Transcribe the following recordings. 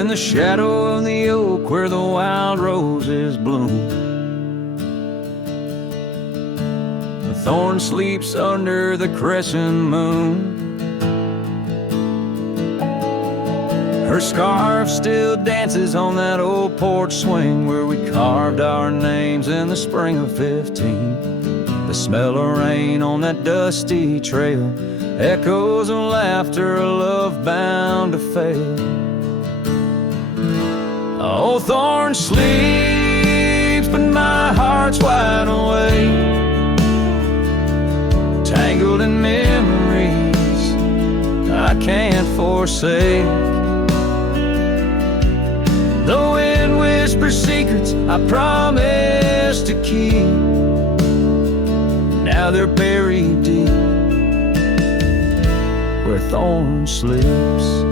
in the shadow of the oak where the wild roses bloom. The thorn sleeps under the crescent moon. Her scarf still dances on that old porch swing where we carved our names in the spring of 15. The smell of rain on that dusty trail, echoes of laughter, a love bound to fail. Oh, Thorns sleeps, but my heart's wide awake, tangled in memories I can't forsake. The wind whispers secrets I promised to keep. Now they're buried deep where Thorns sleeps.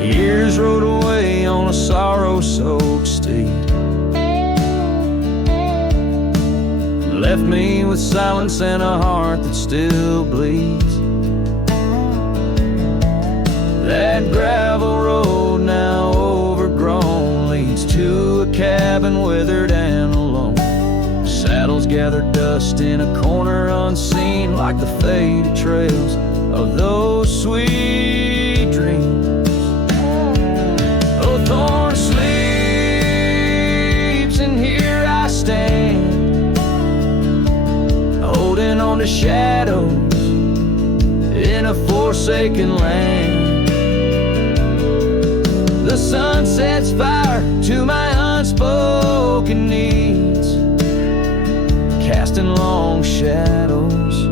Years rode away on a sorrow-soaked steed, left me with silence and a heart that still bleeds. That gravel road, now overgrown, leads to a cabin withered and alone. Saddles gather dust in a corner unseen, like the faded trails of those sweet dreams. Oh, Thorns sleeps, and here I stand, holding on to shadows in a forsaken land. The sun sets fire to my unspoken needs, casting long shadows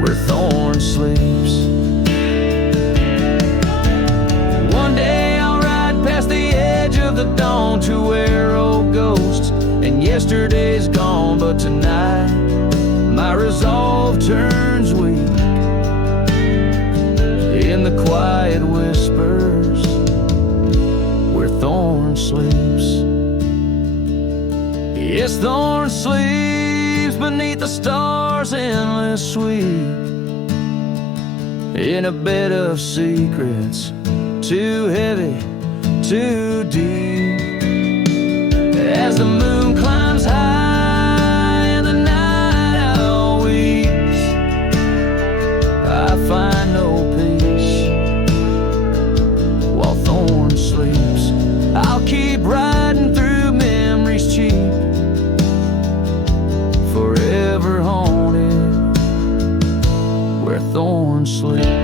where Thorns sleeps. One day I'll ride past the edge of the dawn to where old ghosts and yesterday's gone, but tonight my resolve turns weak in the quiet whispers where Thorns sleeps. Yes, Thorns sleeps beneath the stars' endless sweep, in a bed of secrets too heavy, too deep. As the moon climbs high and the night owl weeps, I find no peace while Thorns sleeps. I'll keep riding through memories cheap, forever haunted where Thorns sleeps.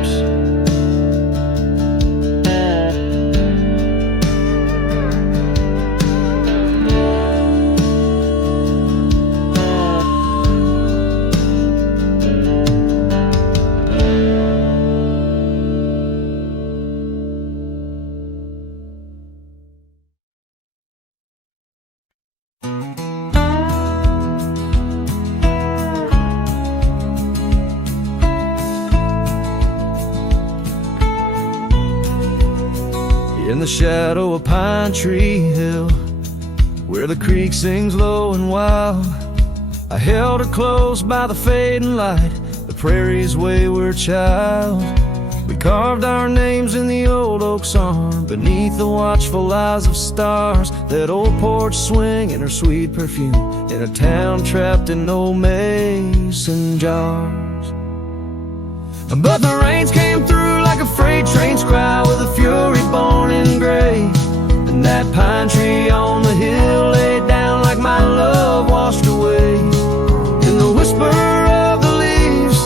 In the shadow of Pine Tree Hill, where the creek sings low and wild, I held her close by the fading light, the prairie's wayward child. We carved our names in the old oak's arm, beneath the watchful eyes of stars. That old porch swing and her sweet perfume, in a town trapped in old mason jars. But the rains came through like a freight train's cry, with a fury born in gray. And that pine tree on the hill laid down like my love washed away. In the whisper of the leaves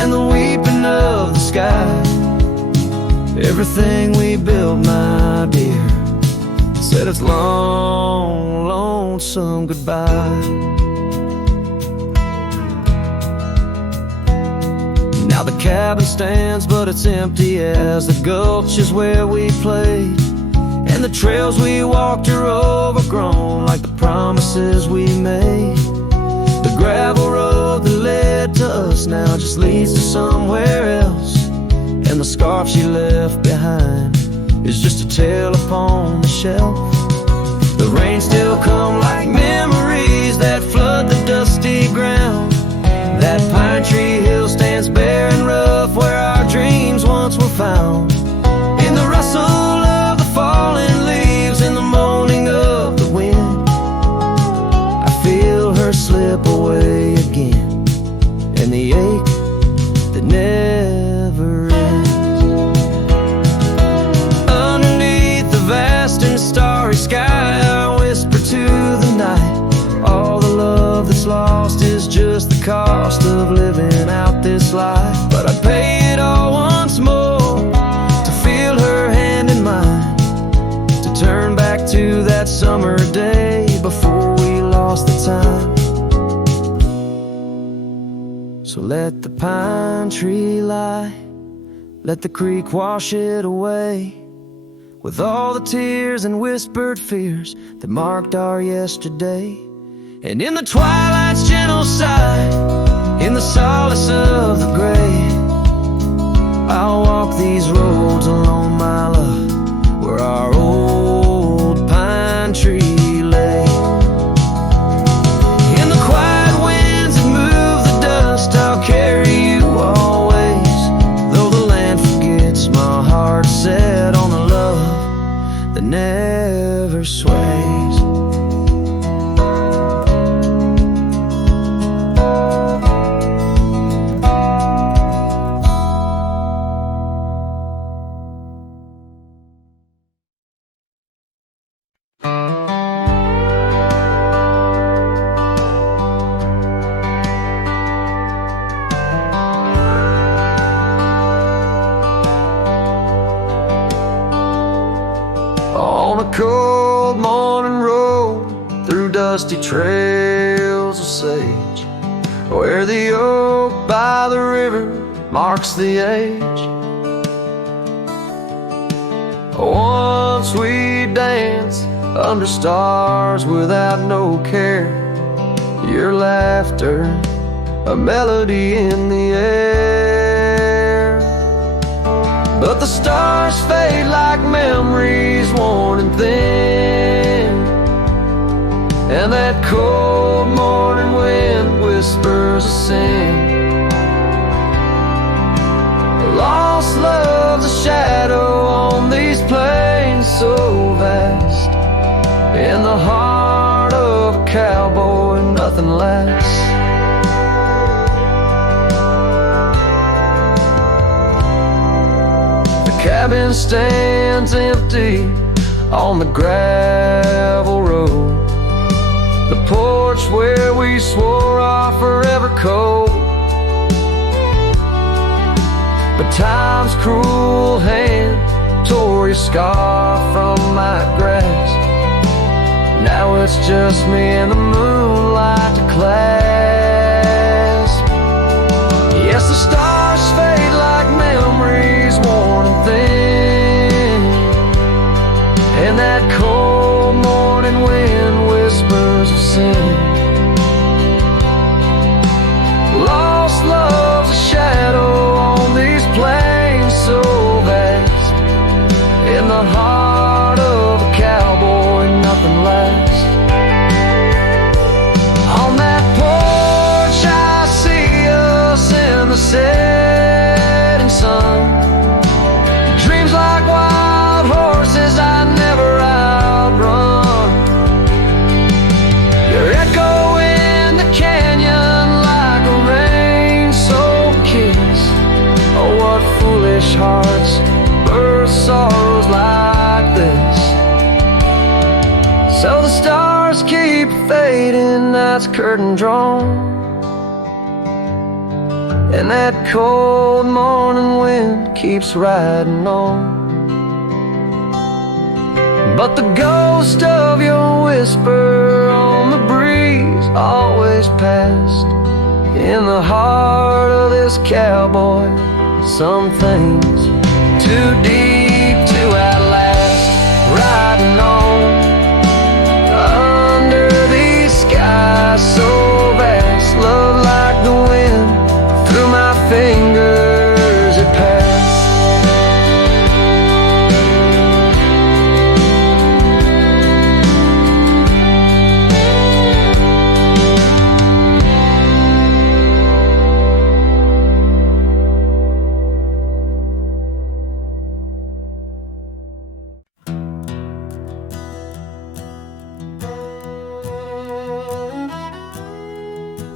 and the weeping of the sky, everything we built, my dear, said its long, lonesome goodbye. Now the cabin stands, but it's empty as the gulch is where we played. And the trails we walked are overgrown, like the promises we made. The gravel road that led to us now just leads to somewhere else. And the scarf she left behind is just a tale upon the shelf. The rain still come like memories that flood the dusty ground. That pine tree hill stands never ends. Underneath the vast and starry sky, I whisper to the night, all the love that's lost is just the cost of living out this life. But I'd pay it all once more to feel her hand in mine, to turn back to that summer day before we lost the time. So let the pine tree lie, let the creek wash it away, with all the tears and whispered fears that marked our yesterday. And in the twilight's gentle sigh, in the solace of the gray, I'll walk these roads alone, my love, where our old pine tree lay. In the quiet winds that move the dust, I'll carry you always, though the land forgets, my heart set on the love that never sways. On a cold morning road through dusty trails of sage, where the oak by the river marks the age. Once we danced under stars without no care, your laughter a melody in the air. But the stars fade like memories worn and thin, and that cold morning wind whispers a sin. Lost love's a shadow on these plains so vast, in the heart of a cowboy, nothing lasts. Cabin stands empty on the gravel road, the porch where we swore our forever code. But time's cruel hand tore your scar from my grasp. Now it's just me and the moonlight to clasp. Yes, the stars fade like memories worn and thin, and that cold morning wind whispers of sin. Lost love's a shadow on these plains so vast, in the heart of a cowboy, nothing lasts. On that porch I see us in the setting sun, dreams like wild horses I never outrun. Your echo in the canyon like a rain-soaked kiss. Oh, what foolish hearts birth sorrows like this. So the stars keep fading, night's curtain drawn, and that cold morning wind keeps riding on. But the ghost of your whisper on the breeze always passed, in the heart of this cowboy, some things too deep to outlast. Riding on under these skies so vast, love like the wind through my fingers it passed.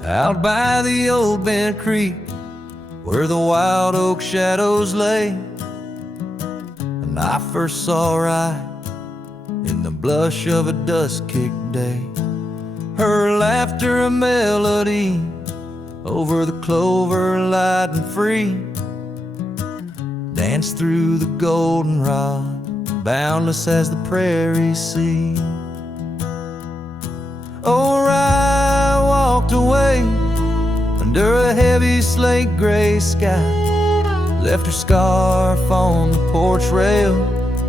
Out by the old bent creek, where the wild oak shadows lay. And I first saw right in the blush of a dusk-kicked day, her laughter a melody over the clover, light and free, danced through the goldenrod, boundless as the prairie sea. Oh, I walked away under a heavy slate gray sky, left her scarf on the porch rail,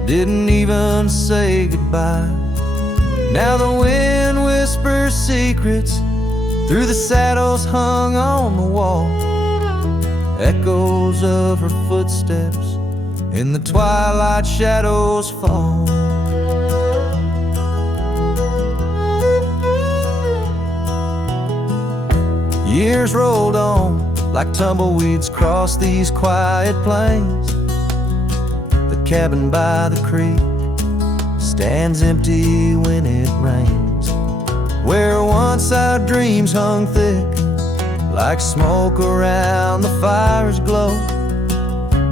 didn't even say goodbye. Now the wind whispers secrets through the saddles hung on the wall, echoes of her footsteps in the twilight shadows fall. Years rolled on like tumbleweeds across these quiet plains. The cabin by the creek stands empty when it rains, where once our dreams hung thick like smoke around the fire's glow.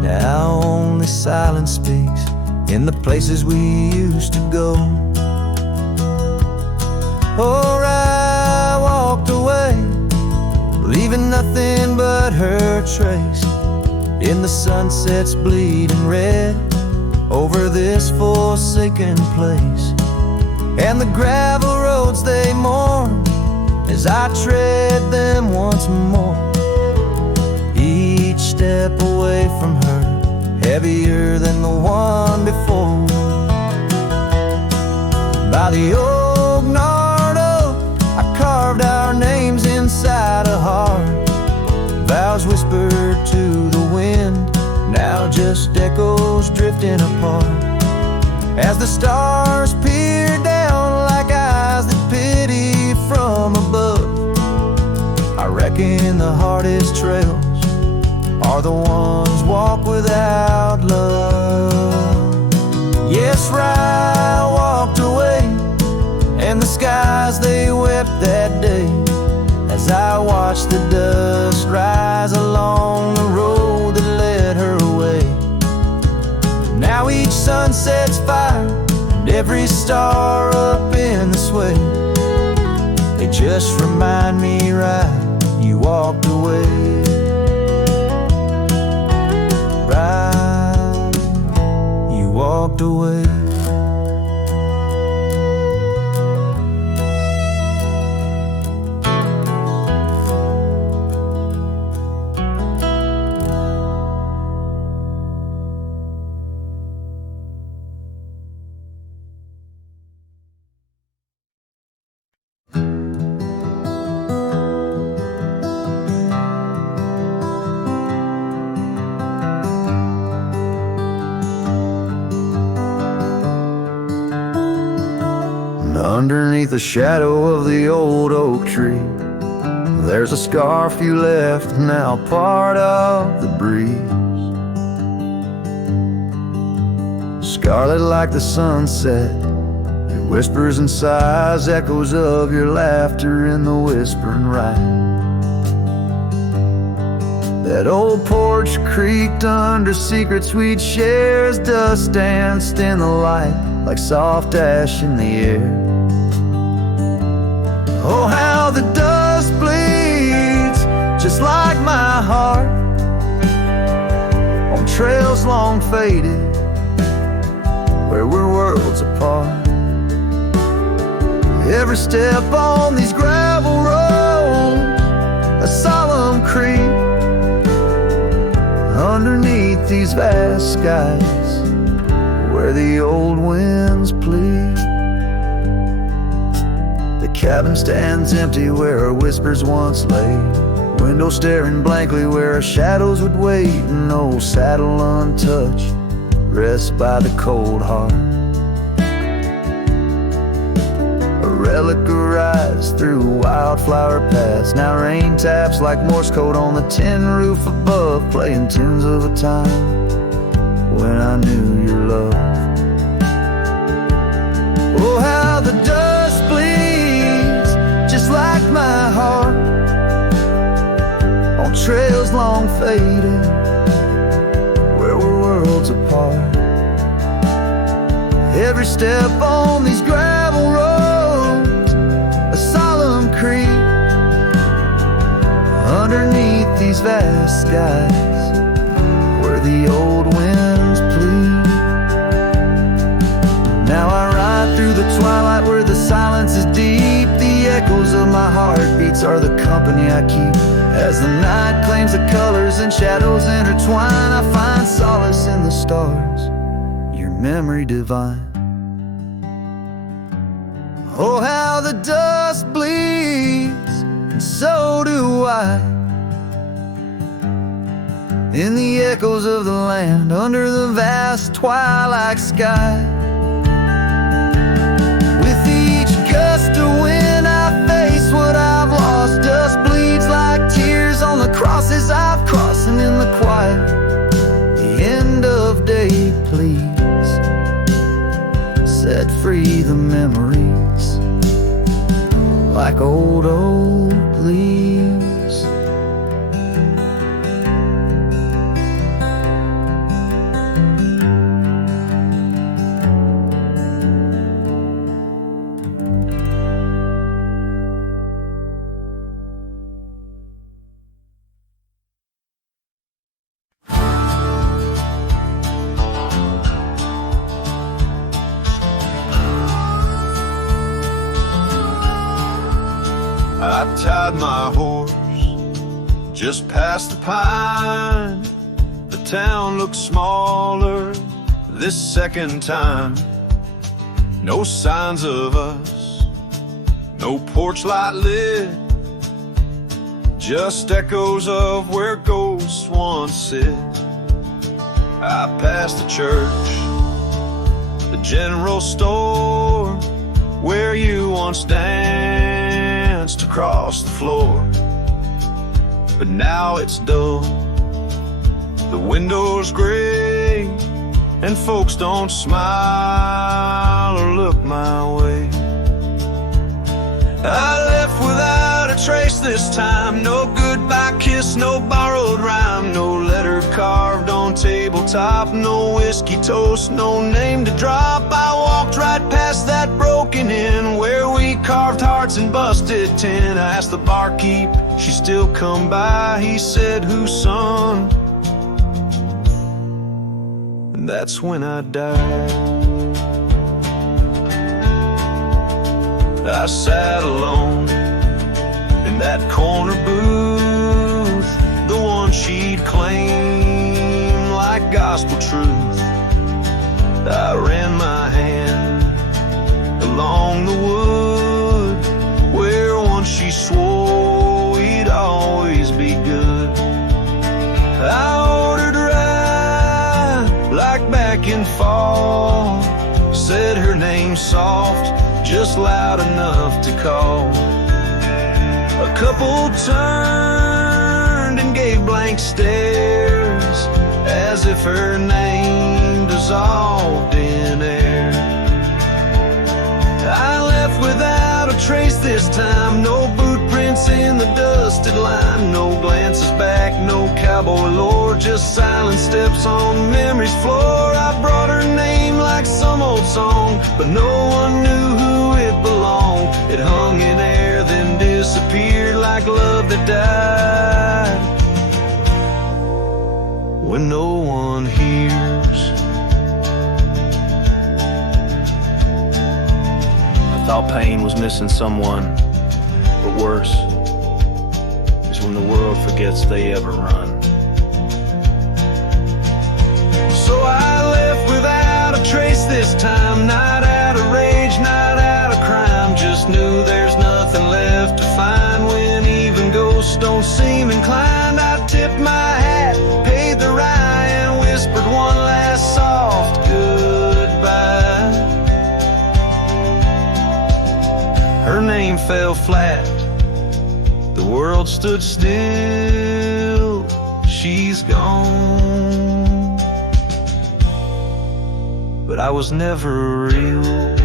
Now only silence speaks in the places we used to go. Oh, I walked away, leaving nothing but her trace in the sunset's bleeding red over this forsaken place. And the gravel roads they mourn as I tread them once more, each step away from her heavier than the one before. By the oak gnarled oak, I carved our names inside a heart, vows whispered to the wind, now just echoes drifting apart. As the stars peer down like eyes that pity from above, I reckon the hardest trails are the ones walked without love. Yes, I walked away, and the skies they wept that day as I watched the dust rise along the road that led her away. Now each sunset's fire and every star up in the sway, they just remind me right, you walked away. Right, you walked away. Underneath the shadow of the old oak tree, there's a scarf you left, now part of the breeze. Scarlet like the sunset, it whispers and sighs, echoes of your laughter in the whispering rain. That old porch creaked under secrets we'd share as dust danced in the light like soft ash in the air. Oh, how the dust bleeds just like my heart on trails long faded where we're worlds apart. Every step on these gravel roads, a solemn creep underneath these vast skies where the old winds plead. The cabin stands empty where our whispers once lay, window staring blankly where our shadows would wait, an old saddle untouched rests by the cold heart. A relic arise through wildflower paths, now rain taps like Morse code on the tin roof above, playing tunes of a time when I knew your love. Oh, how the dust bleeds just like my heart on on trails long faded, where we're worlds apart. Every step on these gravel roads, a solemn creep. Underneath these vast skies, where the old winds plead. Now I ride through the twilight where the silence is deep. The echoes of my heartbeats are the company I keep. As the night claims the colors and shadows intertwine, I find solace in the stars, your memory divine. Oh, how the dust bleeds, and so do I, in the echoes of the land under the vast twilight sky. With each gust of wind I face what I've lost. Dust bleeds like tears on the crosses I've crossed. And in the quiet, the end of day, please set free the memories like old leaves. I tied my horse just past the pine. The town looks smaller this second time. No signs of us, no porch light lit, just echoes of where ghosts once sit. I passed the church, the general store, where you once danced across the floor. But now it's dull, the windows gray, and folks don't smile or look my way. I left without a trace this time. No goodbye kiss, no borrowed rhyme, no letter carved on tabletop, no whiskey toast, no name to drop. I walked right past that broken inn where we carved hearts and busted tin. I asked the barkeep, she still come by. He said, whose son? And that's when I died. I sat alone in that corner booth, the one she'd claim like gospel truth. I ran my hand along the wood where once she swore we'd always be good. I ordered rye like back in fall, said her name soft, just loud enough to call. A couple turned and gave blank stares, as if her name dissolved in air. I left without a trace this time, no boot prints in the dusted line, no glances back, no cowboy lore, just silent steps on memory's floor. I brought her name like some old song, but no one knew who it belonged. It hung in air, then disappeared like love that died when no one hears. I thought pain was missing someone, but worse is when the world forgets they ever run. So I left without a trace this time, not out of rage, not out of crime, just knew there's nothing left to find when even ghosts don't seem inclined. I tipped my hat, paid the rye, and whispered one last soft goodbye. Her name fell flat, the world stood still, she's gone, but I was never real.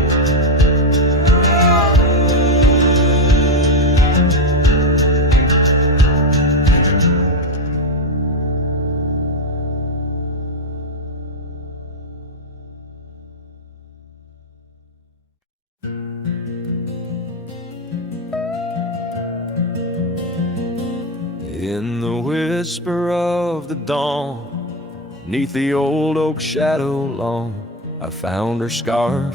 In the whisper of the dawn, 'neath the old oak shadow long, I found her scarf,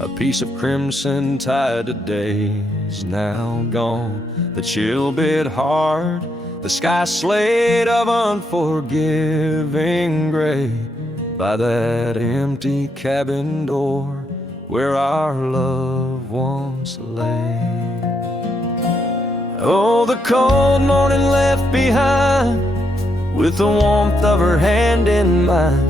a piece of crimson tied to days now gone. The chill bit hard, the sky slate of unforgiving gray, by that empty cabin door where our loved ones lay. Oh, the cold morning left behind, with the warmth of her hand in mine.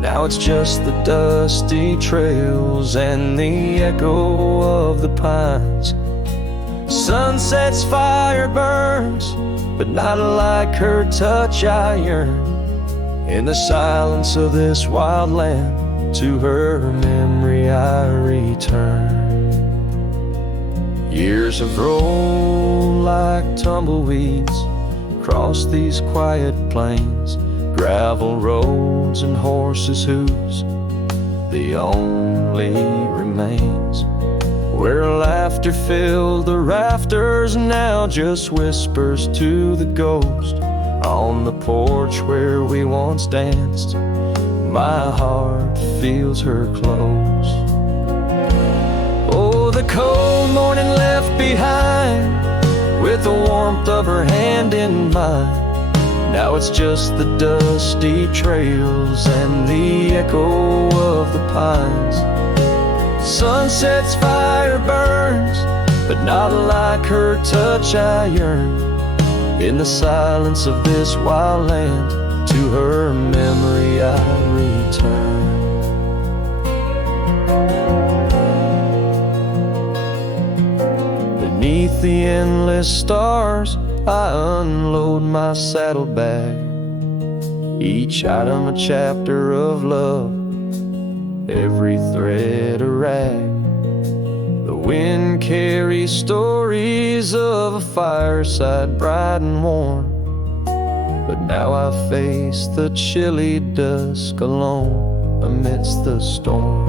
Now it's just the dusty trails and the echo of the pines. Sunset's fire burns, but not like her touch I yearn. In the silence of this wild land, to her memory I return. Years have rolled like tumbleweeds across these quiet plains, gravel roads and horses' hooves, the only remains. Where laughter filled the rafters, now just whispers to the ghost. On the porch where we once danced, my heart feels her close. Oh, the cold morning left behind, with the warmth of her hand in mine. Now it's just the dusty trails and the echo of the pines. Sunset's fire burns, but not like her touch I yearn. In the silence of this wild land, to her memory I return. Beneath the endless stars, I unload my saddlebag, each item a chapter of love, every thread a rag. The wind carries stories of a fireside bright and warm, but now I face the chilly dusk alone amidst the storm.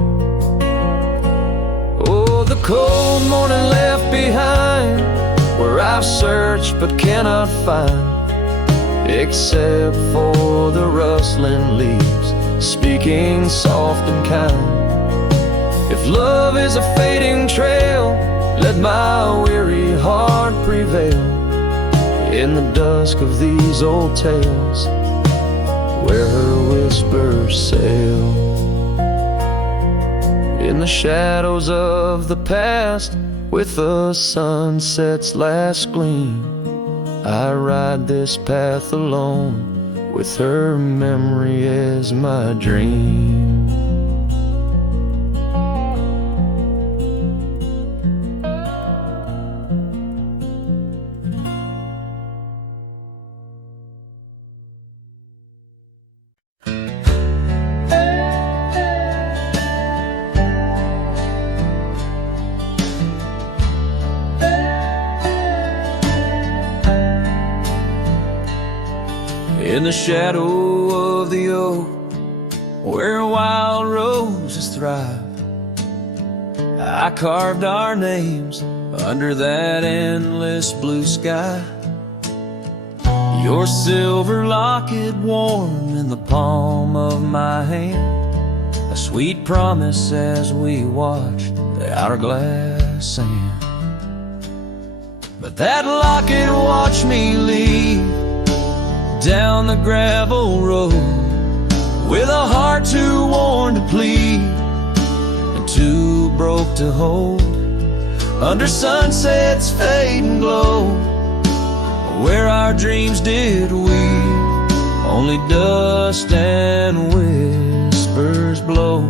Oh, the cold morning left behind, where I've searched but cannot find, except for the rustling leaves speaking soft and kind. If love is a fading trail, let my weary heart prevail in the dusk of these old tales, where her whispers sail. In the shadows of the past, with the sunset's last gleam, I ride this path alone, with her memory as my dream. In the shadow of the oak, where wild roses thrive, I carved our names under that endless blue sky. Your silver locket warm in the palm of my hand, a sweet promise as we watched the hourglass sand. But that locket watched me leave down the gravel road, with a heart too worn to plead and too broke to hold, under sunset's fading glow, where our dreams did weave, only dust and whispers blow,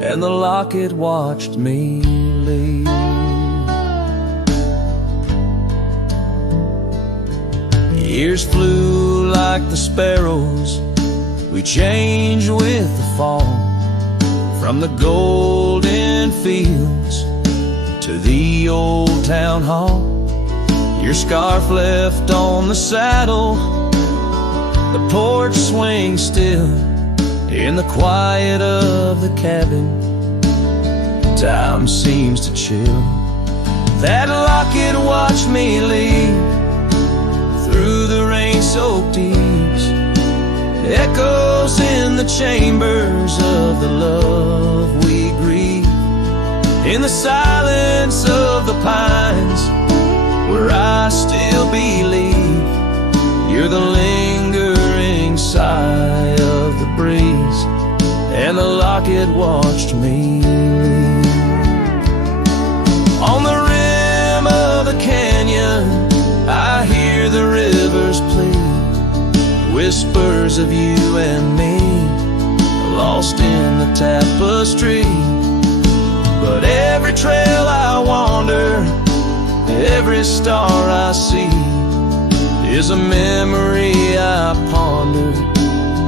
and the locket watched me leave. Years flew like the sparrows, we changed with the fall, from the golden fields to the old town hall. Your scarf left on the saddle, the porch swings still, in the quiet of the cabin, time seems to chill. That locket watched me leave through the rain-soaked eaves, echoes in the chambers of the love we grieve. In the silence of the pines, where I still believe, you're the lingering sigh of the breeze, and the locket watched me leave. On the rim of the canyon, I hear the rivers plead, whispers of you and me, lost in the tapestry. But every trail I wander, every star I see, is a memory I ponder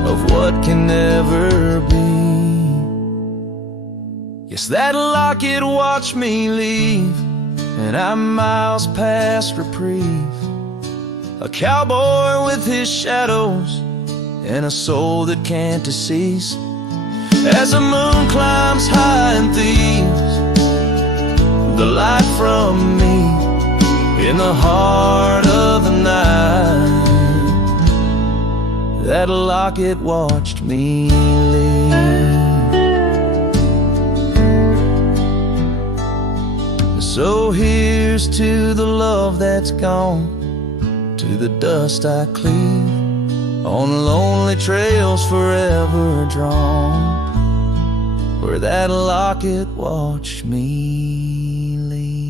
of what can never be. Yes, that locket watched me leave, and I'm miles past reprieve. A cowboy with his shadows, and a soul that can't decease. As the moon climbs high and thieves the light from me, in the heart of the night, that locket watched me leave. So here's to the love that's gone, to the dust I cleave, on lonely trails forever drawn, where that locket watched me leave.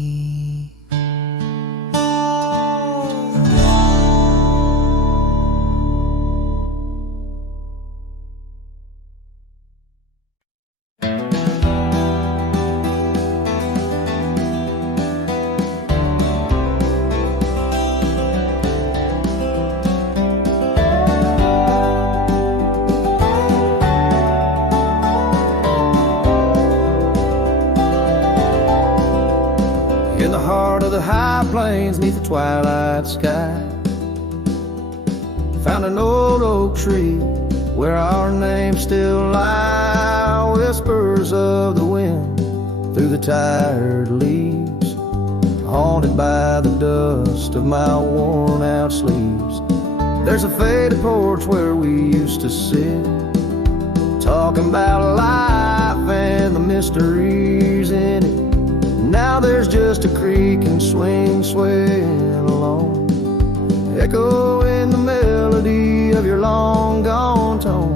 In the heart of the high plains, neath the twilight sky, found an old oak tree where our names still lie. Whispers of the wind through the tired leaves, haunted by the dust of my worn out sleeves. There's a faded porch where we used to sit, talking about life and the mysteries in it. Now there's just a creak and swing swaying along, echoing the melody of your long gone tone.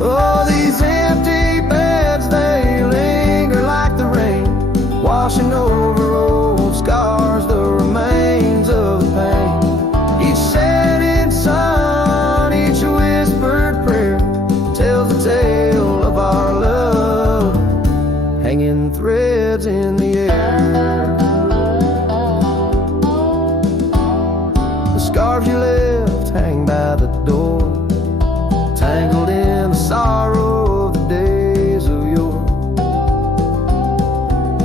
Oh, these empty beds, they linger like the rain, washing over old scars, the remains of the pain. Each setting sun, each whispered prayer tells the tale of our love, hanging threads in the air. The scarves you left hang by the door, tangled in the sorrow of the days of yore.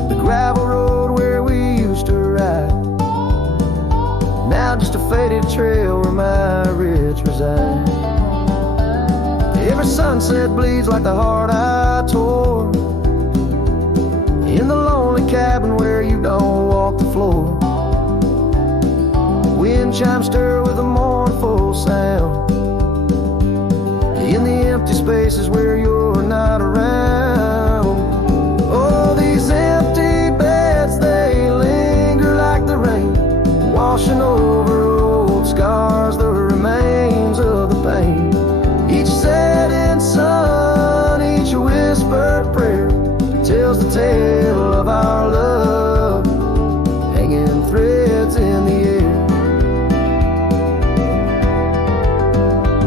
The gravel road where we used to ride, now just a faded trail where my rich reside. Every sunset bleeds like the heart I tore, in the lonely cabin where you don't walk the floor. Wind chimes stir with a mournful sound, in the empty spaces where you're not around. Oh, these empty beds, they linger like the rain, washing over old scars, the remains of the pain. Each setting sun, each whispered prayer tells the tale of our love, hanging threads in the air.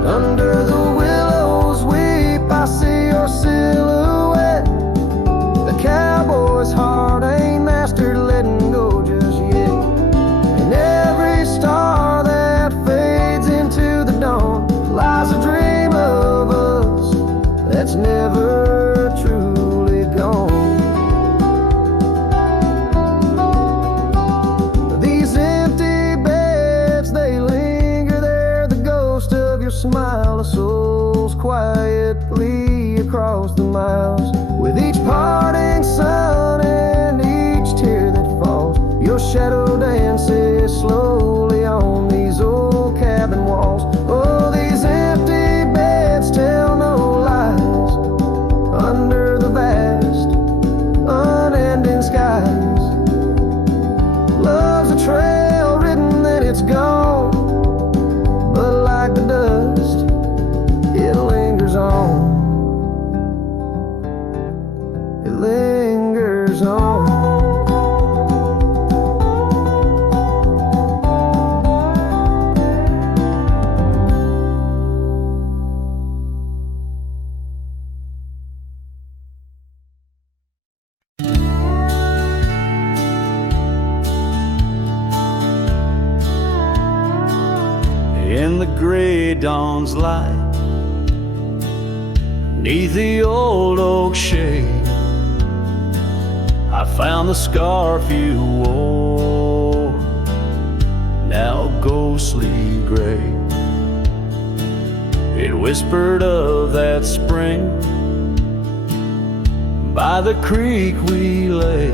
Under the willows weep, I see your silhouette. The cowboy's heart ain't mastered letting go just yet. And every star that fades into the dawn lies a dream of us that's never truly gone. These empty beds, they linger there, the ghost of your smile, a soul's quietly across the miles. With each parting sun and each tear that falls, your shadow dances slowly on these old cabin walls. Oh, these empty beds tell no lies under the vast, unending skies. Love's a trail written, then it's gone, but like the dust, it lingers on. It lingers on. In the gray dawn's light, 'neath the old oak shade, I found the scarf you wore, now ghostly gray. It whispered of that spring by the creek we lay,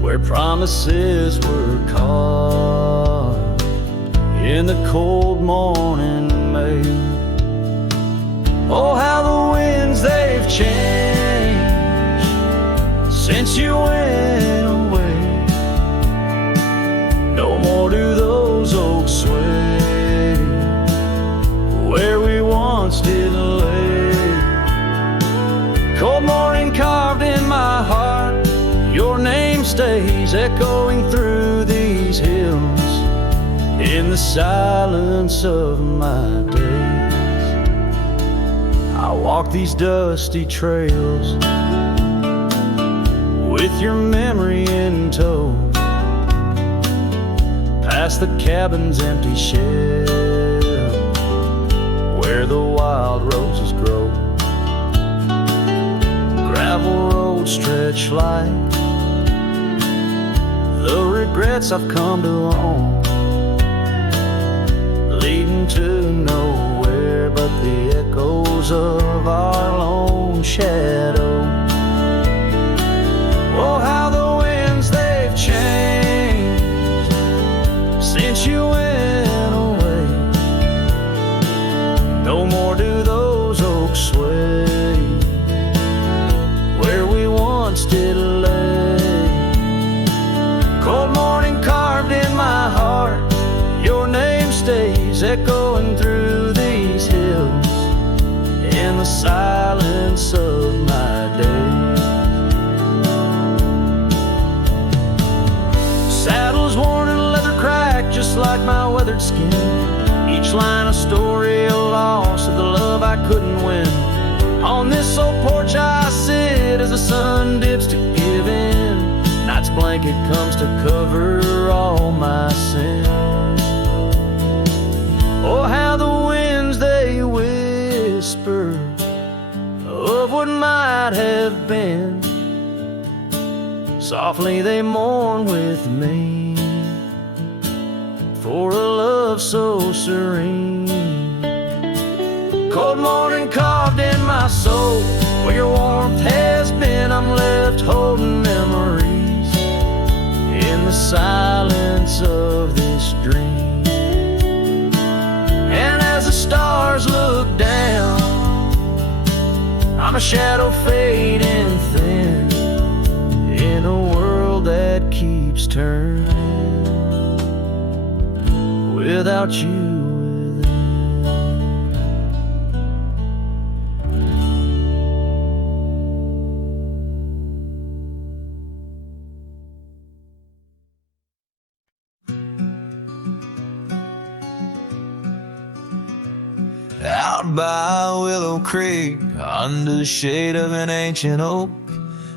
where promises were carved in the cold morning May. Oh, how the winds they've changed since you went away. No more do those oaks sway where we once did lay. Cold morning carved in my heart, your name stays echoing through these hills in the silence of my days. I walk these dusty trails with your memory in tow, past the cabin's empty shell where the wild roses grow. Gravel roads stretch like the regrets I've come to own, leading to nowhere but the echoes of our lone shadow. Oh, how the winds they've changed since you went away. No more do those oaks sway where we once did lay. Cold morning carved in my heart, your name stays echoing through these hills in the silence of my days. Saddles worn and leather cracked just like my weathered skin, each line a story, a loss of the love I couldn't win. On this old porch I sit as the sun dips to give in, night's blanket comes to cover all my sins. Oh, how the winds they whisper of what might have been, softly they mourn with me for a love so serene. Cold morning carved in my soul, where your warmth has been, I'm left holding memories in the silence of this dream. And as the stars look down, I'm a shadow fading thin in a world that keeps turning without you within. Out by Willow Creek, under the shade of an ancient oak,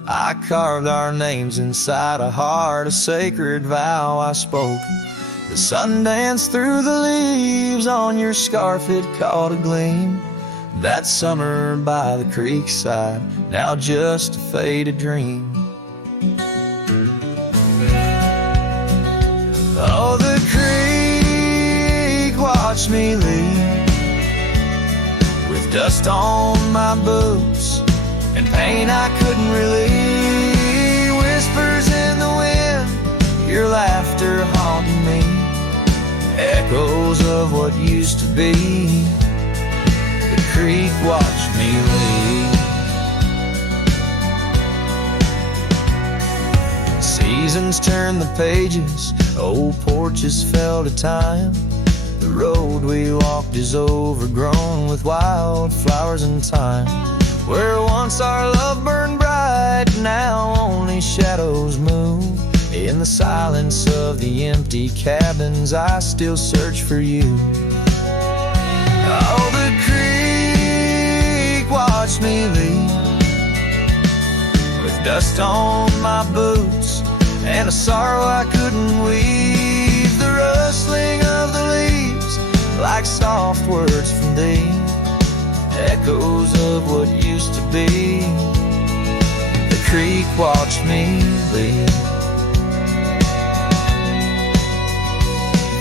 I carved our names inside a heart, a sacred vow I spoke. The sun danced through the leaves on your scarf, it caught a gleam. That summer by the creek side, now just a faded dream. Oh, the creek watched me leave, with dust on my boots and pain I couldn't relieve. Whispers in the wind, your laughter haunting me, echoes of what used to be. The creek watched me leave. Seasons turn the pages, old porches fell to time. The road we walked is overgrown with wildflowers and thyme. Where once our love burned bright, now only shadows move. In the silence of the empty cabins, I still search for you. Oh, the creek watched me leave, with dust on my boots and a sorrow I couldn't weave. The rustling of the leaves, like soft words from thee, echoes of what used to be. The creek watched me leave.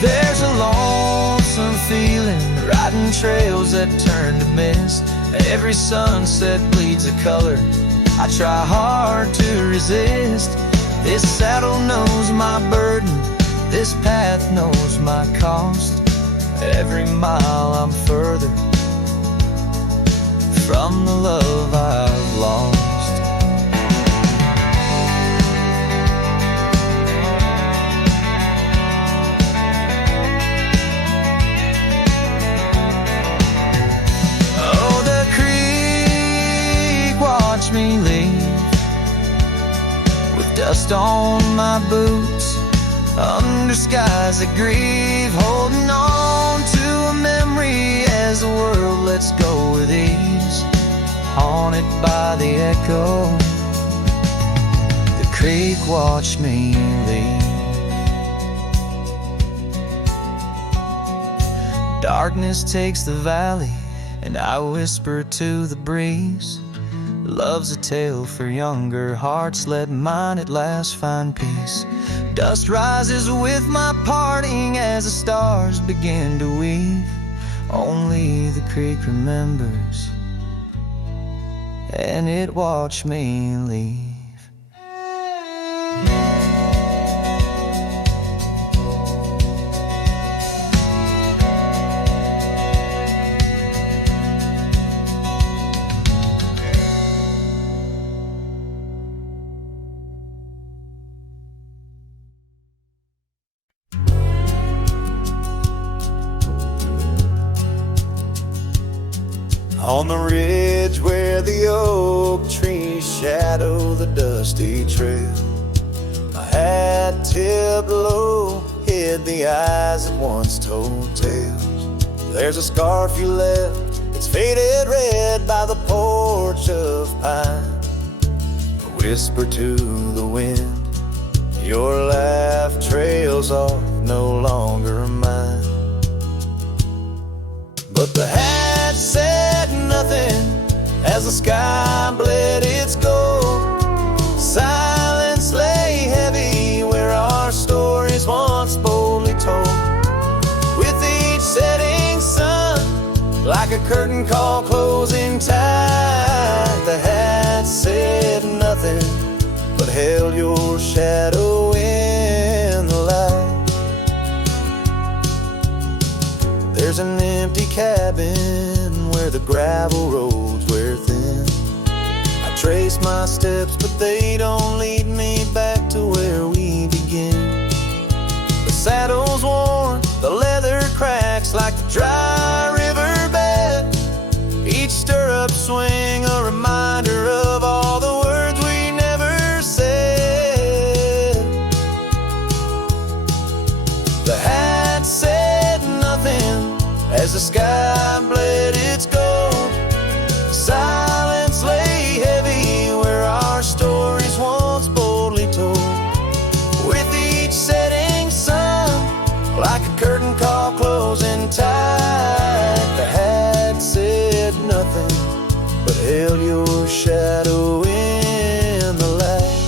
There's a lonesome feeling, riding trails that turn to mist. Every sunset bleeds a color I try hard to resist. This saddle knows my burden, this path knows my cost. Every mile I'm further from the love I've lost. Oh, the creek watched me leave, with dust on my boots, under skies that grieve, holding on to a memory as the world lets go with ease, haunted by the echo. The creek watched me leave. Darkness takes the valley, and I whisper to the breeze, love's a tale for younger hearts, let mine at last find peace. Dust rises with my parting as the stars begin to weave. Only the creek remembers, and it watched me leave. On the ridge where the oak trees shadow the dusty trail, my hat tipped low hid the eyes that once told tales. There's a scarf you left, it's faded red by the porch of pine. A whisper to the wind, your laugh trails off, no longer mine. But the hat said nothing as the sky bled its gold. Silence lay heavy where our stories once boldly told. With each setting sun, like a curtain call closing tight, the hat said nothing but held your shadow in the light. There's an empty cabin where the gravel roads wear thin. I trace my steps, but they don't lead me back to where we begin. The saddle's worn, the leather cracks like the dry riverbed. Each stirrup swing a reminder of all the words we never said. The hat said nothing as the sky bled its gold. Silence lay heavy where our stories once boldly told. With each setting sun, like a curtain call closing tight, the hat said nothing but held your shadow in the light.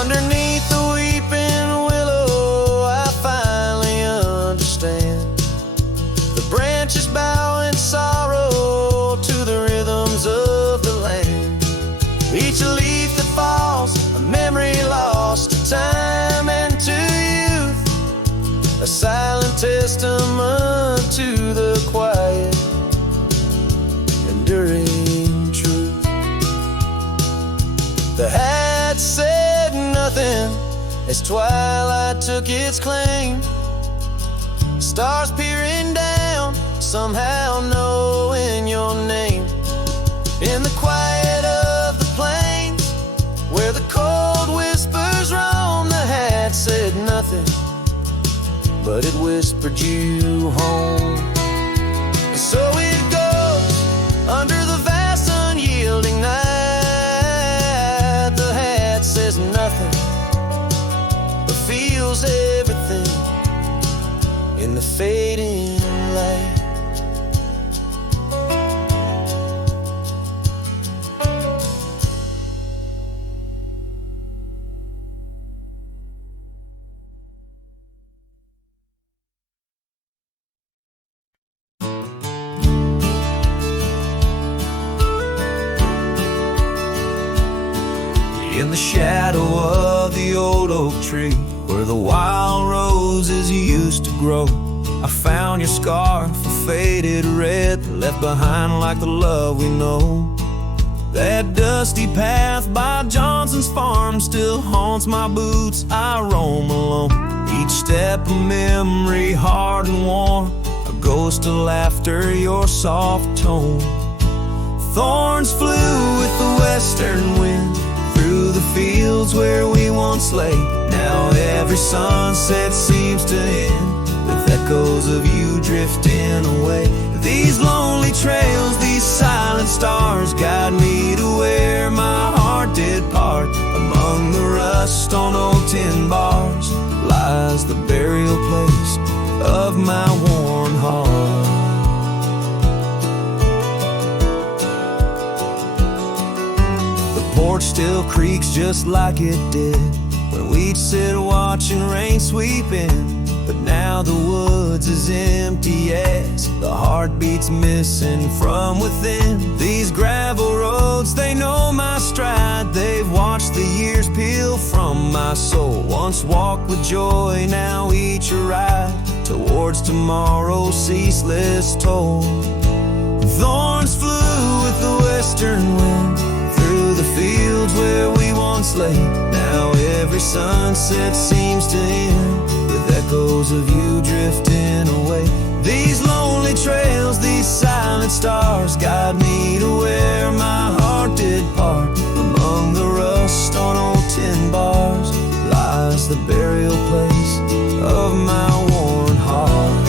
Underneath the weeping willow, I finally understand. The branches bow in sorrow to the rhythms of the land. Each leaf that falls, a memory lost to time and to youth. twilight took its claim. Stars peering down, somehow knowing your name. In the quiet of the plains, where the cold whispers roam, the hat said nothing, but it whispered you home. So it goes under the vast unyielding night. The hat says nothing, but feels everything in the fading light. In the shadow of the old oak tree, where the wild roses used to grow, I found your scarf, a faded red, left behind like the love we know. That dusty path by Johnson's farm still haunts my boots, I roam alone. Each step a memory, hard and warm, a ghost of laughter, your soft tone. Thorns flew with the western wind through the fields where we once lay. Now every sunset seems to end with echoes of you drifting away. These lonely trails, these silent stars, guide me to where my heart did part. Among the rust on old tin bars lies the burial place of my worn heart. Porch still creaks just like it did when we'd sit watching rain sweep in. But now the woods is empty as the heartbeat's missing from within. These gravel roads, they know my stride. They've watched the years peel from my soul. Once walked with joy, now each a ride towards tomorrow's ceaseless toll. Thorns flew with the western wind through the fields where we once lay. Now every sunset seems to end with echoes of you drifting away. These lonely trails, these silent stars, guide me to where my heart did part. Among the rust on old tin bars lies the burial place of my worn heart.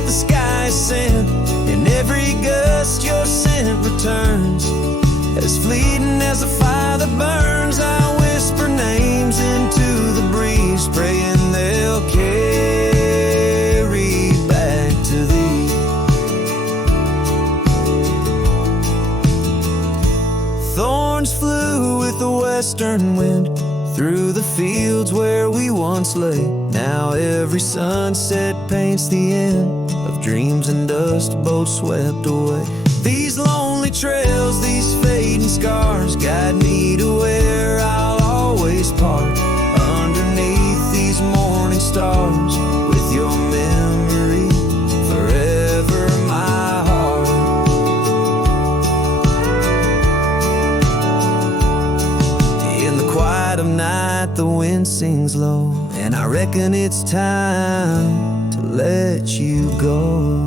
The sky is sent, in every gust your scent returns. As fleeting as a fire that burns, I whisper names into the breeze, praying they'll carry back to thee. Thorns flew with the western wind through the fields where we once lay. Now every sunset paints the end of dreams and dust, both swept away. These lonely trails, these fading scars, guide me to where I'll always part. Underneath these morning stars, with your memory forever in my heart. In the quiet of night, the wind sings low, and I reckon it's time to let you go.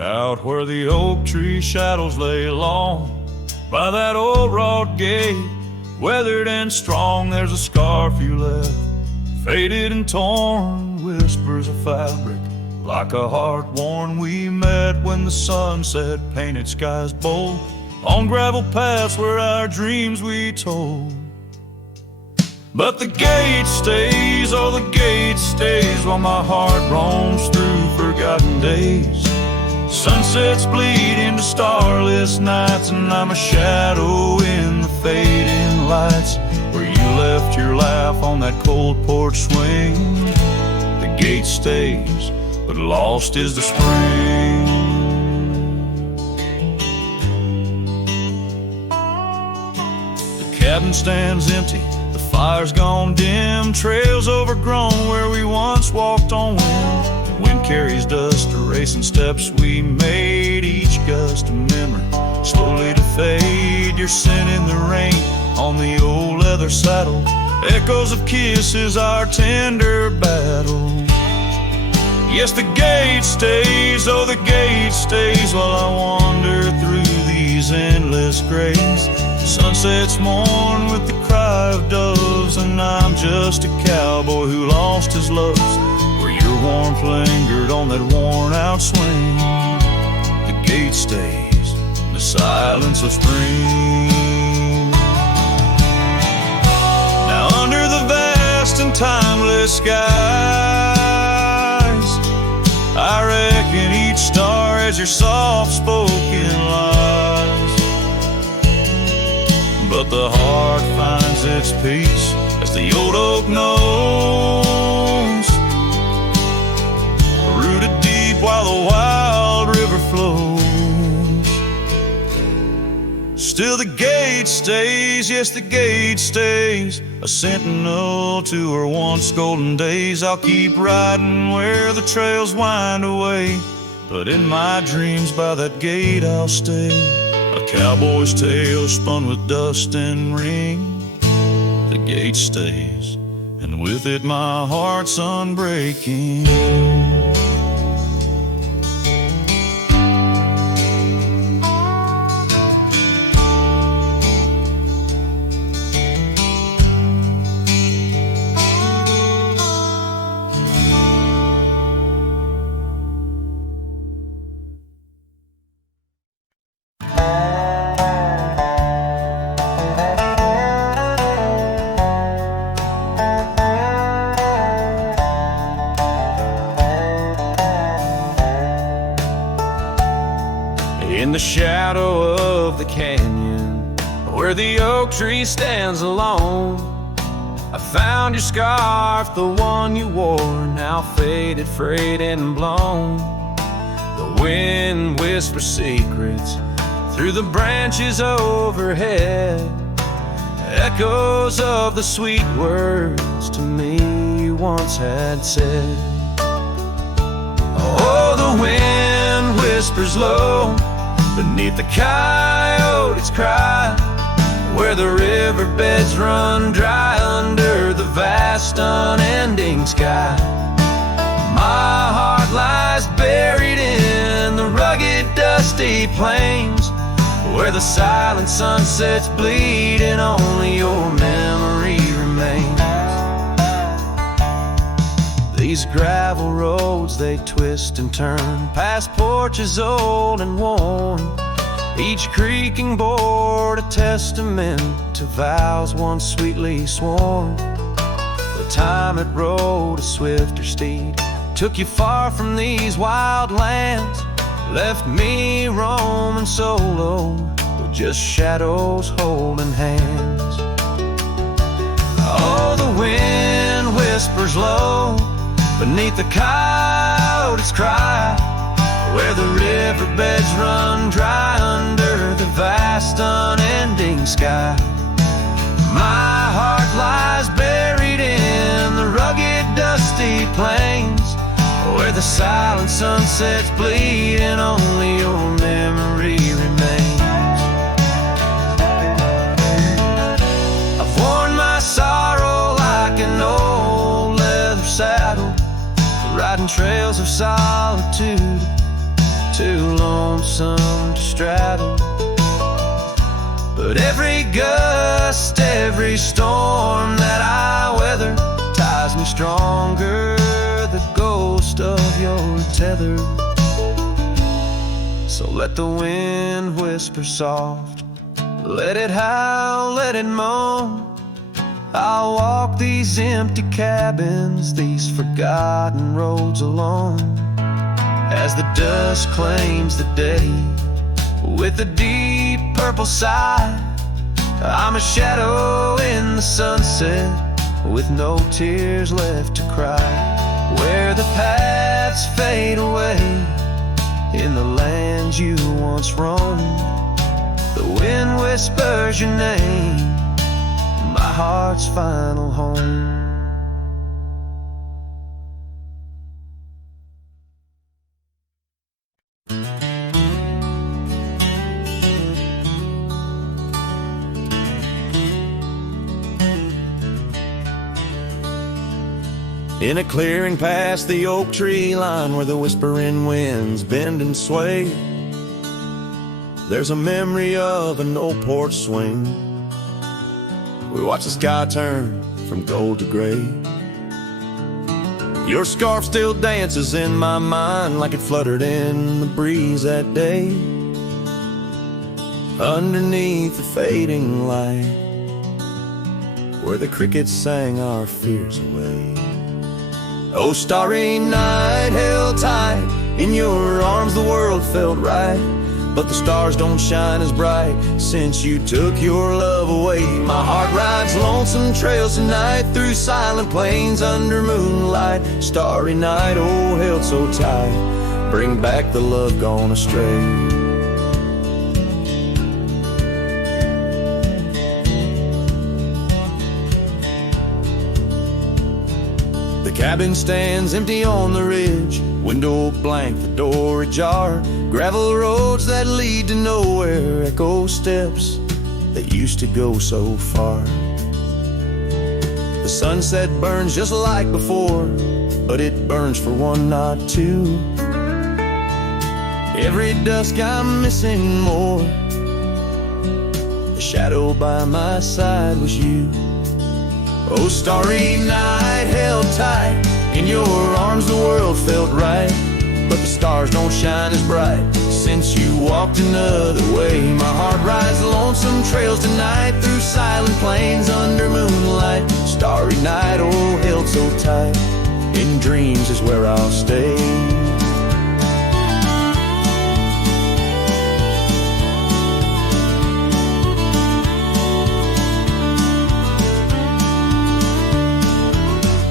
Out where the oak tree shadows lay long, by that old wrought gate, weathered and strong, there's a scarf you left, faded and torn, whispers of fabric, like a heart worn. We met when the sunset painted skies bold, on gravel paths where our dreams we told. But the gate stays, oh the gate stays, while my heart roams through forgotten days. Sunsets bleed into starless nights, and I'm a shadow in the fading lights, where you left your laugh on that cold porch swing. The gate stays, but lost is the spring. The cabin stands empty, the fire's gone dim, trails overgrown where we once walked on wind. Wind carries dust, erasing steps we made, each gust a memory, slowly to fade. Your scent in the rain on the old leather saddle, echoes of kisses, our tender battle. Yes, the gate stays, oh the gate stays, while I wander through these endless grays. Sunsets mourn with the cry of doves, and I'm just a cowboy who lost his loves, where your warmth lingered on that worn out swing. The gate stays, the silence of spring. Now under the vast and timeless skies, I reckon each star has your soft-spoken lies. But the heart finds its peace, as the old oak knows, rooted deep while the wild river flows. Still the gate stays, yes the gate stays, a sentinel to her once golden days. I'll keep riding where the trails wind away, but in my dreams by that gate I'll stay. A cowboy's tale spun with dust and ring. The gate stays, and with it my heart's unbreaking. In the shadow of the canyon, where the oak tree stands alone, I found your scarf, the one you wore, now faded, frayed and blown. The wind whispers secrets through the branches overhead, echoes of the sweet words to me you once had said. Oh, the wind whispers low beneath the coyote's cry, where the riverbeds run dry under the vast unending sky. My heart lies buried in the rugged dusty plains, where the silent sunsets bleed and only your memory remains. These gravel roads, they twist and turn past porches old and worn, each creaking board a testament to vows once sweetly sworn. The time it rode a swifter steed took you far from these wild lands, left me roaming solo with just shadows holding hands. Oh, the wind whispers low beneath the coyote's cry, where the riverbeds run dry under the vast unending sky. My heart lies buried in the rugged dusty plains, where the silent sunsets bleed and only your memory remains. I've worn my sorrow like an old leather saddle, riding trails of solitude, too lonesome to straddle. But every gust, every storm that I weather ties me stronger, the ghost of your tether. So let the wind whisper soft, let it howl, let it moan. I'll walk these empty cabins, these forgotten roads alone, as the dust claims the day with a deep purple sigh. I'm a shadow in the sunset with no tears left to cry, where nights fade away in the lands you once roamed. The wind whispers your name, my heart's final home. In a clearing past the oak tree line where the whispering winds bend and sway, there's a memory of an old porch swing. We watch the sky turn from gold to gray. Your scarf still dances in my mind like it fluttered in the breeze that day. Underneath the fading light, where the crickets sang our fears away. Oh, starry night, held tight in your arms, the world felt right. But the stars don't shine as bright since you took your love away. My heart rides lonesome trails tonight through silent plains under moonlight. Starry night, oh, held so tight, bring back the love gone astray. The cabin stands empty on the ridge, window blank, the door ajar. Gravel roads that lead to nowhere, echo steps that used to go so far. The sunset burns just like before, but it burns for one, not two. Every dusk I'm missing more. The shadow by my side was you. Oh, starry night, held tight in your arms, the world felt right. But the stars don't shine as bright since you walked another way. My heart rides lonesome trails tonight through silent plains under moonlight. Starry night, oh, held so tight, in dreams is where I'll stay.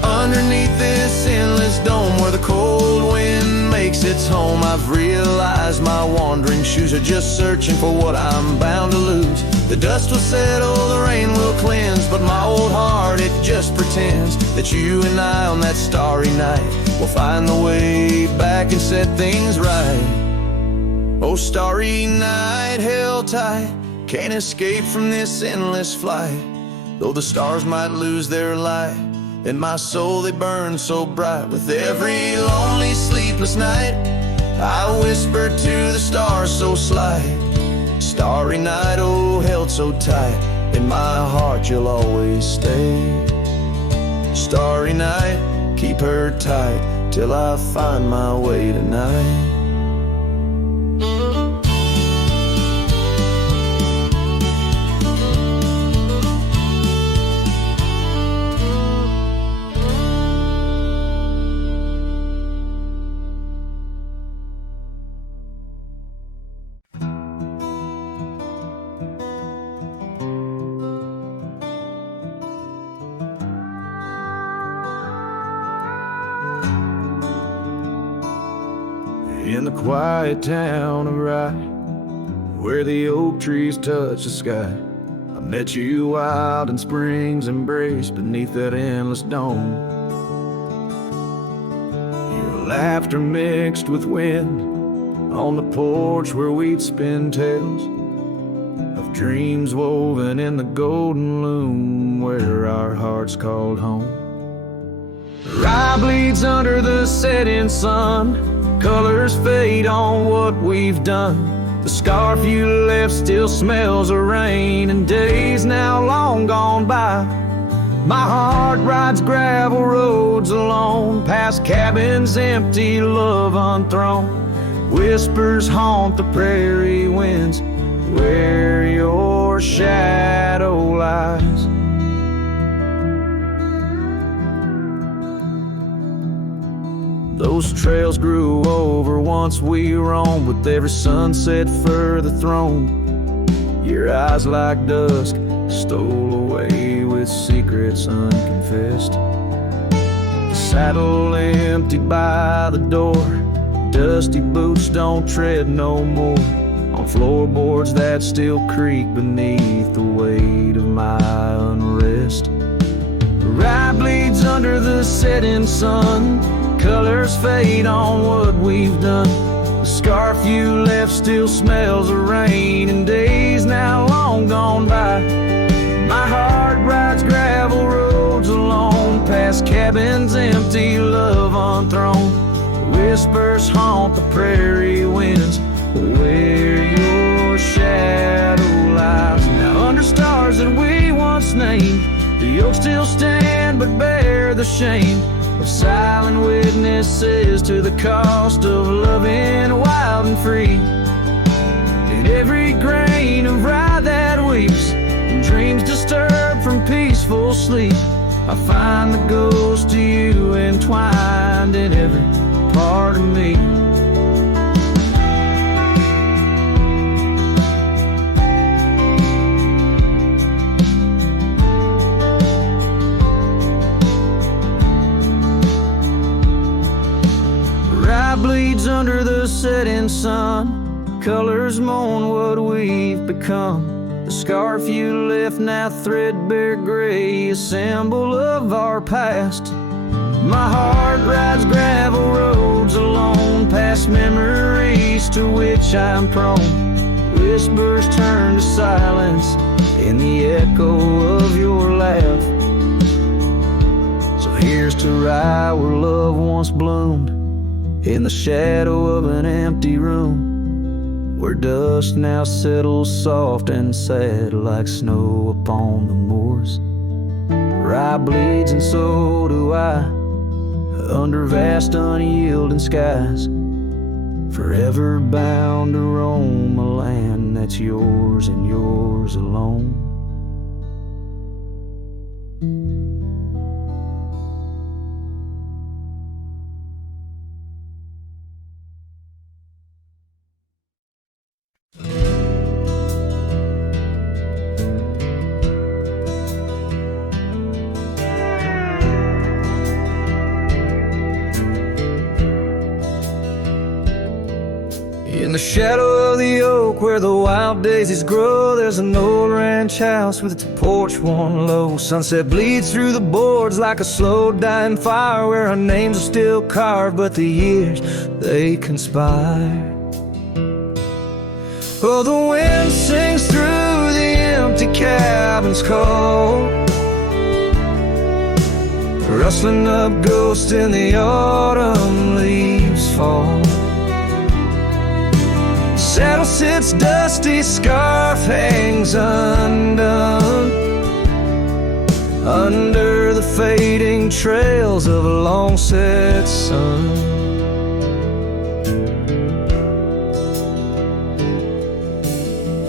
Underneath this endless dome where the cold wind makes its home, I've realized my wandering shoes are just searching for what I'm bound to lose. The dust will settle, the rain will cleanse, but my old heart, it just pretends that you and I on that starry night will find the way back and set things right. Oh, starry night, held tight, can't escape from this endless flight. Though the stars might lose their light, in my soul they burn so bright. With every lonely sleepless night, I whisper to the stars so slight. Starry night, oh, held so tight, in my heart you'll always stay. Starry night, keep her tight till I find my way tonight. In the quiet town of Rye, where the oak trees touch the sky, I met you wild in spring's embrace beneath that endless dome. Your laughter mixed with wind on the porch where we'd spin tales of dreams woven in the golden loom where our hearts called home. Rye bleeds under the setting sun, colors fade on what we've done. The scarf you left still smells of rain and days now long gone by. My heart rides gravel roads alone, past cabins empty, love unthrown. Whispers haunt the prairie winds where your shadow lies. Those trails grew over once we roamed, with every sunset further thrown. Your eyes like dusk stole away with secrets unconfessed. The saddle empty by the door, dusty boots don't tread no more on floorboards that still creak beneath the weight of my unrest. Rye bleeds under the setting sun, colors fade on what we've done. The scarf you left still smells of rain and days now long gone by. My heart rides gravel roads alone, past cabins empty, love unthrown. Whispers haunt the prairie winds where your shadow lies. Now under stars that we once named, the oaks still stand but bear the shame of silent witnesses to the cost of loving wild and free. In every grain of rye that weeps, and dreams disturbed from peaceful sleep, I find the ghost of you entwined in every part of me. Rye bleeds under the setting sun, colors mourn what we've become. The scarf you left now threadbare gray, a symbol of our past. My heart rides gravel roads alone, past memories to which I'm prone. Whispers turn to silence in the echo of your laugh. So here's to rye where love once bloomed, in the shadow of an empty room, where dust now settles soft and sad like snow upon the moors. Rye bleeds and so do I, under vast unyielding skies, forever bound to roam a land that's yours and yours alone. In the shadow of the oak where the wild daisies grow, there's an old ranch house with its porch worn low. Sunset bleeds through the boards like a slow dying fire, where our names are still carved but the years, they conspire. Oh, the wind sings through the empty cabin's cold, rustling up ghosts in the autumn leaves fall. Saddle sits dusty, scarf hangs undone, under the fading trails of a long set sun.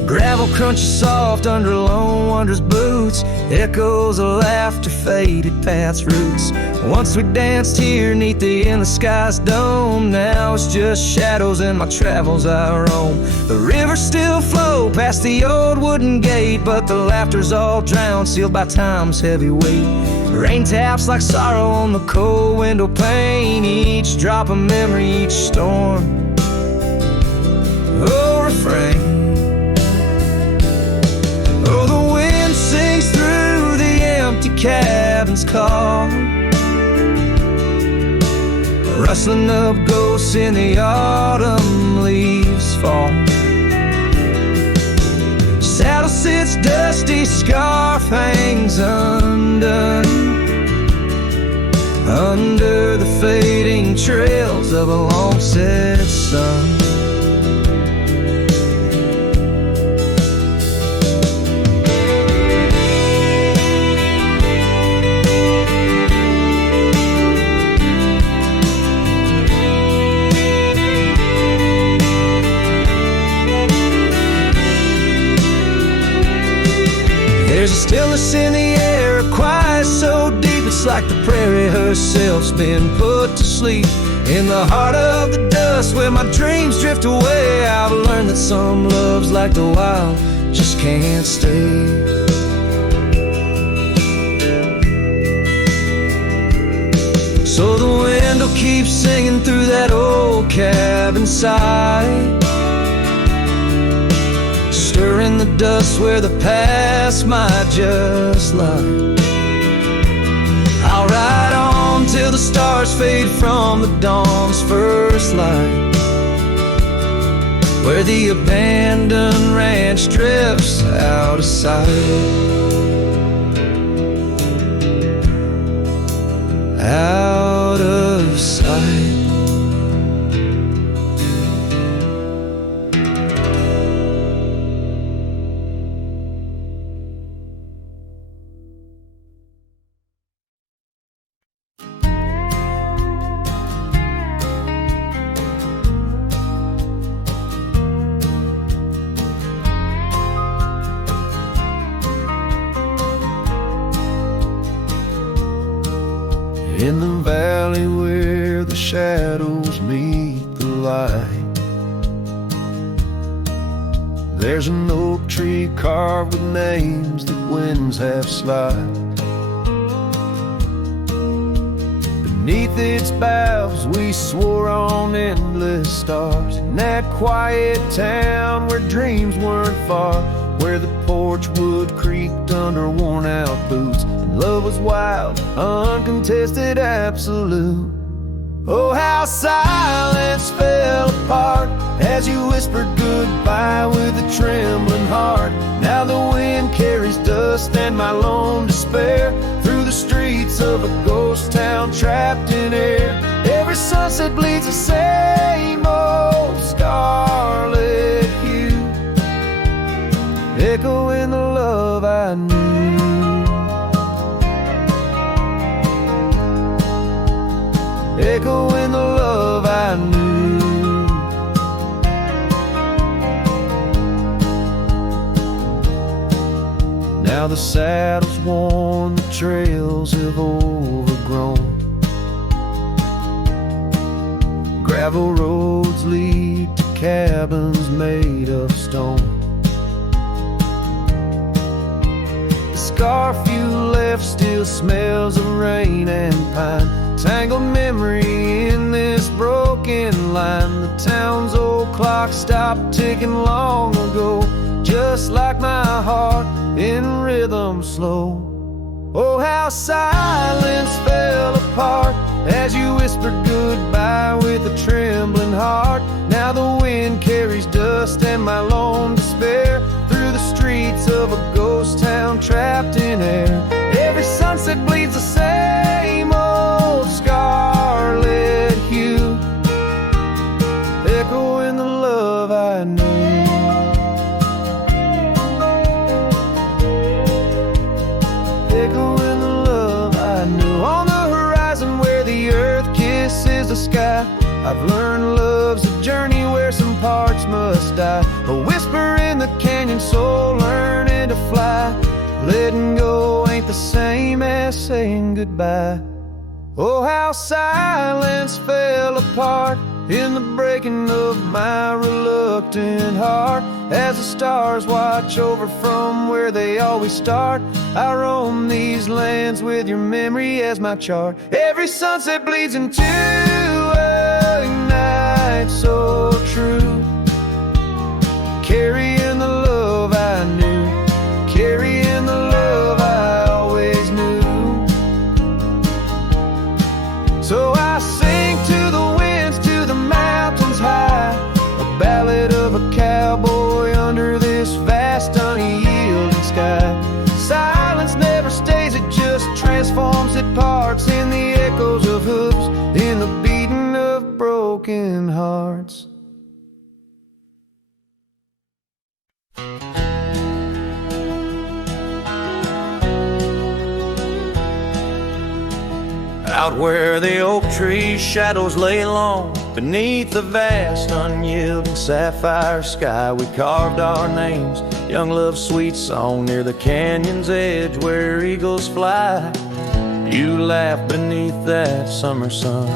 Gravel crunches soft under lone wanderer's boots, echoes of laughter, faded past roots. Once we danced here neath the endless sky's dome, now it's just shadows in my travels I roam. The rivers still flow past the old wooden gate, but the laughter's all drowned, sealed by time's heavy weight. Rain taps like sorrow on the cold window pane, each drop a memory, each storm. Oh, refrain. Oh, the wind sings through the empty cabin's call, rustling up ghosts in the autumn leaves fall. Saddle sits dusty, scarf hangs undone, under the fading trails of a long set sun. There's a stillness in the air, a quiet so deep it's like the prairie herself's been put to sleep. In the heart of the dust where my dreams drift away, I've learned that some loves like the wild just can't stay. So the wind will keep singing through that old cabin side, stirring the dust where the past might just lie. I'll ride on till the stars fade from the dawn's first light, where the abandoned ranch drifts out of sight. Out of sight. In the valley where the shadows meet the light, there's an oak tree carved with names that winds have slide. Beneath its boughs we swore on endless stars, in that quiet town where dreams weren't far, where the porch wood creaked under worn out boots. Love was wild, uncontested, absolute. Oh, how silence fell apart as you whispered goodbye with a trembling heart. Now the wind carries dust and my lone despair through the streets of a ghost town trapped in air. Every sunset bleeds the same old scarlet hue, echoing the love I knew. Echoing the love I knew. Now the saddle's worn, the trails have overgrown. Gravel roads lead to cabins made of stone. The scarf you left still smells of rain and pine, tangled memory in this broken line. The town's old clock stopped ticking long ago, just like my heart in rhythm slow. Oh, how silence fell apart as you whispered goodbye with a trembling heart. Now the wind carries dust and my lone despair through the streets of a ghost town trapped in air. Every sunset bleeds the same old scarlet hue, echoing the love I knew. Echoing the love I knew. On the horizon where the earth kisses the sky, I've learned love's a journey where some parts must die. A whisper in the canyon, soul learning to fly. Letting go ain't the same as saying goodbye. Oh, how silence fell apart in the breaking of my reluctant heart, as the stars watch over from where they always start. I roam these lands with your memory as my chart. Every sunset bleeds into a night so true, carrying the love I knew, carrying the love I always knew. So I sing to the winds, to the mountains high, a ballad of a cowboy under this vast unyielding sky. Silence never stays, it just transforms, it parts in the echoes of hooves, in the beating of broken hearts. Out where the oak tree's shadows lay long, beneath the vast unyielding sapphire sky, we carved our names, young love's sweet song, near the canyon's edge where eagles fly. You laughed beneath that summer sun,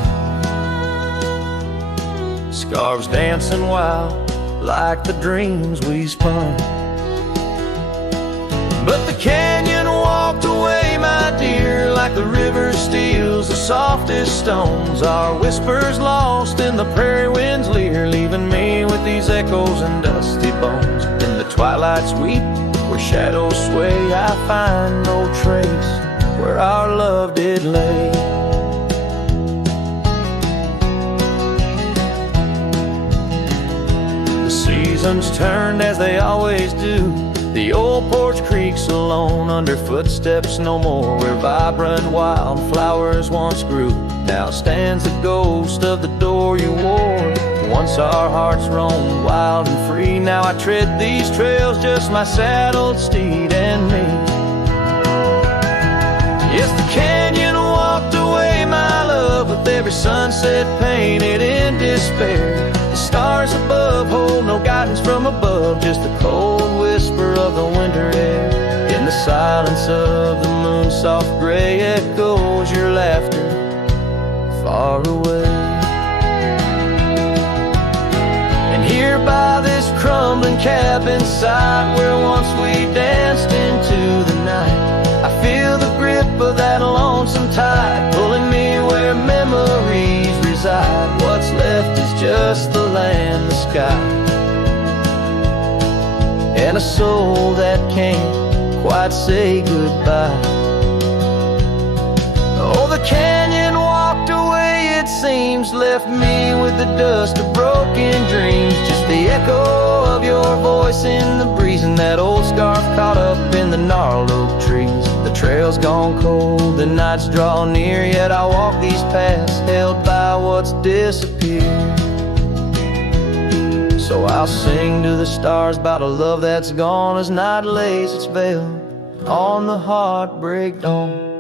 scarves dancing wild like the dreams we spun. But the canyon walked away, my dear, like the river steals the softest stones, our whispers lost in the prairie wind's leer, leaving me with these echoes and dusty bones. In the twilight sweep, where shadows sway, I find no trace where our love did lay. The seasons turned as they always do. The old porch creaks alone under footsteps no more, where vibrant wildflowers once grew. Now stands the ghost of the door you wore. Once our hearts roamed wild and free. Now I tread these trails, just my saddled steed and me. Yes, the canyon walked away, my love, with every sunset painted in despair. The stars above hold no guidance from above, just the cold whisper of the winter air. In the silence of the moon's soft gray echoes your laughter far away. And here by this crumbling cabin site, where once we danced into the night, I feel the grip of that lonesome tide, pulling me where memories reside. What's left is just the land, the sky, and a soul that can't quite say goodbye. Oh, the canyon walked away, it seems, left me with the dust of broken dreams. Just the echo of your voice in the breeze, and that old scarf caught up in the gnarled oak trees. The trail's gone cold, the nights draw near, yet I walk these paths held by what's disappeared. So I'll sing to the stars about a love that's gone as night lays its veil on the heartbreak dawn.